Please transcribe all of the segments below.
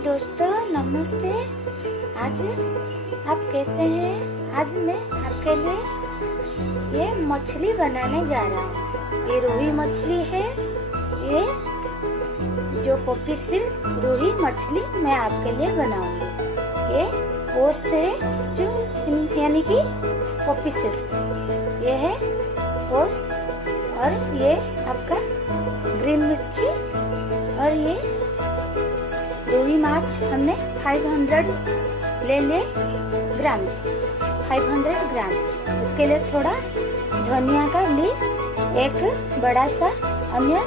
दोस्तों नमस्ते। आज आप कैसे हैं? आज मैं आपके लिए ये मछली बनाने जा रहा हूँ। ये रोही मछली है। ये जो पॉपी सीड रोही मछली मैं आपके लिए बनाऊंगी। ये पोस्त है जो यानी कि पॉपी सीड्स, ये है पोस्त। और ये आपका ग्रीन मिर्ची, और ये रोही माछ हमने 500 ले ग्राम्स, 500 ग्राम्स। उसके लिए थोड़ा धनिया का लीफ, एक बड़ा सा अनियन,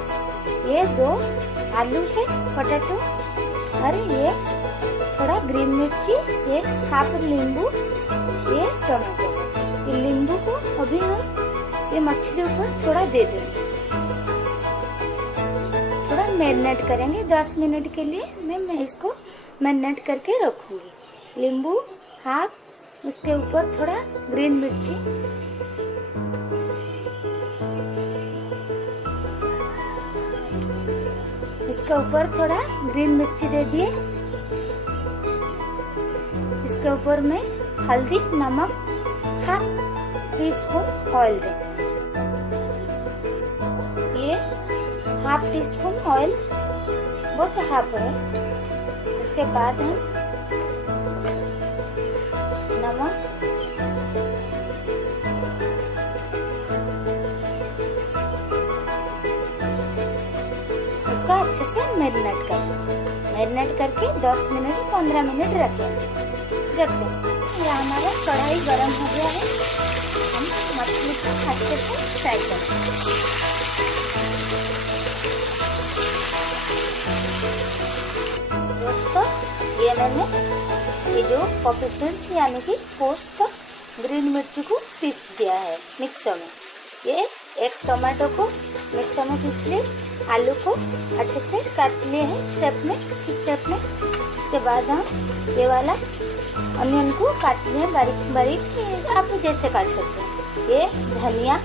ये 2 आलू है पोटैटो, और ये थोड़ा ग्रीन मिर्ची, ये हाफ नींबू, ये टमाटो। ये नींबू को अभी हम ये मछली ऊपर थोड़ा दे देंगे, थोड़ा मैरिनेट करेंगे 10 मिनट के लिए। मैं इसको मैरिनेट करके रखूंगी। नींबू हाफ, उसके ऊपर थोड़ा ग्रीन मिर्ची, इसके ऊपर थोड़ा ग्रीन मिर्ची दे दिए। इसके ऊपर में हल्दी, नमक, हाफ टी स्पून ऑयल दें। ये हाफ टी स्पून ऑयल, बहुत हाफ है। उसके बाद हम नमक, उसका अच्छे से मैरिनेट करके 10 मिनट 15 मिनट रख देंगे। ये हमारा कढ़ाई गरम हो गया है। हम मछली को अच्छे से फ्राई करेंगे। दोस्तों ये मैंने ये जो पॉपी सीड्स यानी कि पोस्त, ग्रीन मिर्ची को पीस दिया है मिक्सर में। ये एक टमाटो को मिक्सर में पीस लिए, आलू को अच्छे से काट लिए हैं शेप में, इस शेप में। इसके बाद हम ये वाला अनियन को काट लिए बारीक बारीक, आप जैसे काट सकते हैं। ये धनिया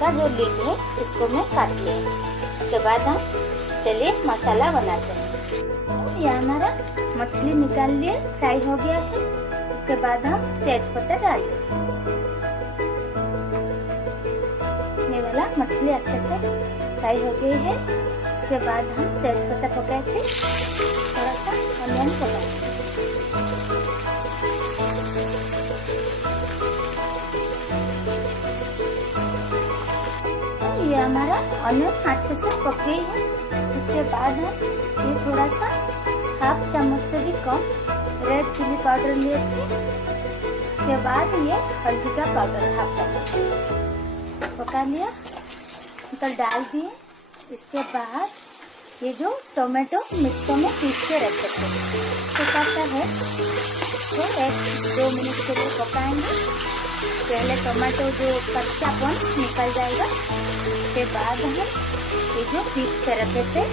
का जो लीफ है इसको मैं काट लिए। इसके बाद हम चलिए मसाला बनाते हैं। ये हमारा मछली निकाल लिए, फ्राई हो गया है। उसके बाद हम तेज पत्ता डालते हैं। ये वाला मछली अच्छे से फ्राई हो गई है। इसके बाद हम तेज पत्ता पकाए थे, थोड़ा सा अनियन पकाए। ये हमारा अनियन अच्छे से पक गई है। इसके बाद हम ये थोड़ा सा हाफ चम्मच से भी कम रेड चिली पाउडर लिए थे। उसके बाद ये हल्दी का पाउडर हाफ चम्मच पका लिया, तो डाल दिए। इसके बाद ये जो टोमेटो मिक्सर में पीस के रखे थे पकाता है, तो 1-2 मिनट के लिए पकाएंगे। पहले टोमेटो जो कच्चापन निकल जाएगा। उसके बाद हम ये जो पीस के रखे थे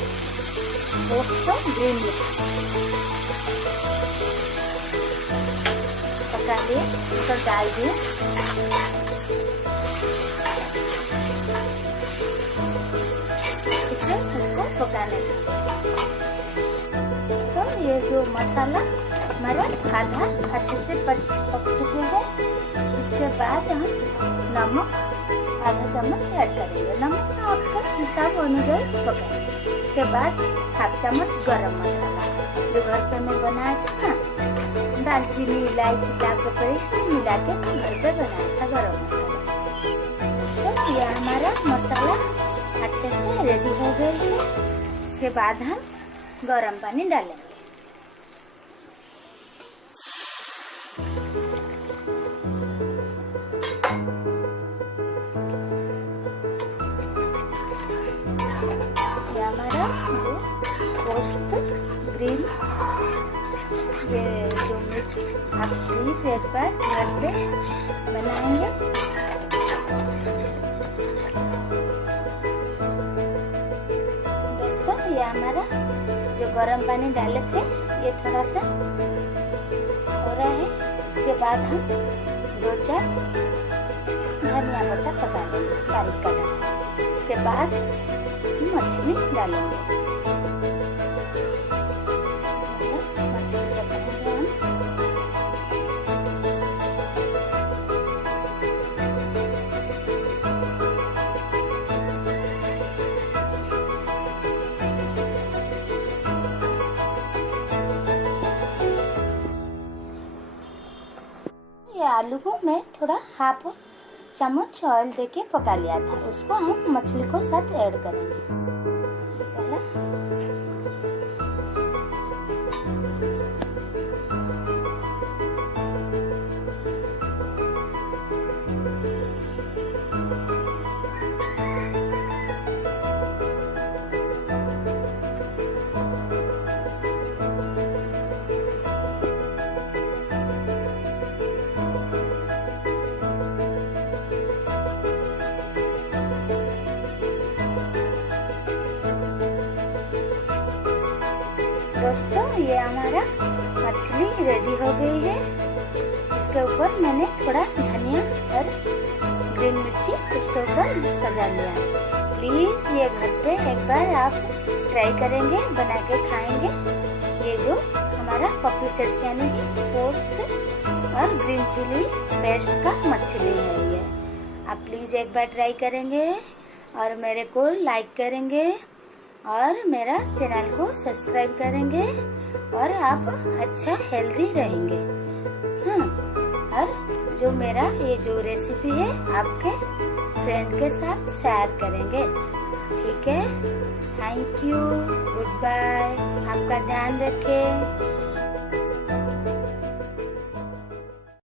उसको ग्रीन मिर्च पका लिए, तो डाल दिए। इसे उसको पकाने देते। तो ये जो मसाला हमारा आधा अच्छे से पक चुके हैं। इसके बाद हम नमक आधा चम्मच ऐड करेंगे। नमक आपका हिसाब अनुसार पकाएं। इसके बाद हाफ चम्मच गरम मसाला जो घर पे मैं बनाया था ना, दालचीनी, इलायची, ब्लैक पेपर इसको मिला के घर पे बनाया था गरम मसाला। तो ये हमारा मसाला अच्छे से रेडी हो गई है। इसके बाद हम गरम पानी डालेंगे। ये हमारा जो पोस्त, ग्रीन, ये जो मिर्च आप प्लीज एक बार घर पे बनाएंगे। दोस्तों ये हमारा जो गरम पानी डाले थे ये थोड़ा सा हो रहा है। इसके बाद हम 2-4 धनिया पत्ता पका लेंगे बारीक काटा। इसके बाद मछली डालेंगे। ये आलू को मैं थोड़ा हाफ चम्मच ऑयल देके पका लिया था, उसको हम मछली को साथ ऐड करेंगे। दोस्तों ये हमारा मछली रेडी हो गई है। इसके ऊपर मैंने थोड़ा धनिया और ग्रीन मिर्ची इसके ऊपर सजा लिया। प्लीज ये घर पे एक बार आप ट्राई करेंगे, बना के खाएंगे। ये जो हमारा पप्पी सेट्स यानी कि पोस्ट और ग्रीन चिली पेस्ट का मछली है ये। आप प्लीज एक बार ट्राई करेंगे और मेरे को लाइक करेंगे और मेरा चैनल को सब्सक्राइब करेंगे और आप अच्छा हेल्दी रहेंगे। और जो मेरा ये जो रेसिपी है आपके फ्रेंड के साथ शेयर करेंगे, ठीक है। थैंक यू, गुड बाय, आपका ध्यान रखें।